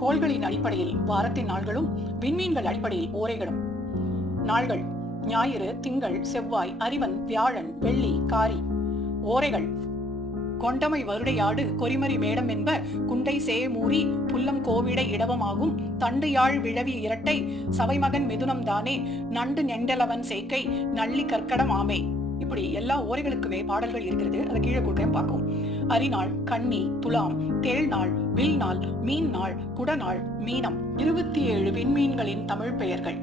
கோள்களின் அடிப்படையில் வாரத்தின் நாள்களும், விண்மீன்கள் அடிப்படையில் ஓரைகளும். நாள்கள்: ஞாயிறு, திங்கள், செவ்வாய், அறிவன், வியாழன், வெள்ளி, காரி. ஓரைகள்: கொண்டமை வருடையாடு, கொரிமரி மேடம் என்ப, குண்டை சேமூரி, புல்லம் கோவிடை இடவமாகும், தண்டு யாழ் விழவி இரட்டை, சவைமகன் மிதுனம் தானே, நண்டு நெண்டலவன் சேக்கை, நள்ளி கற்கடம் ஆமே. இப்படி எல்லா ஓரைகளுக்குமே பாடல்கள் இருக்கிறது. அதை கீழே கொடுக்கிறேன் பார்க்கும். அரிநாள், கன்னி, துலாம், தேள்நாள், வில் நாள், மீன் நாள், குடநாள், மீனம். 27 விண்மீன்களின் தமிழ் பெயர்கள்.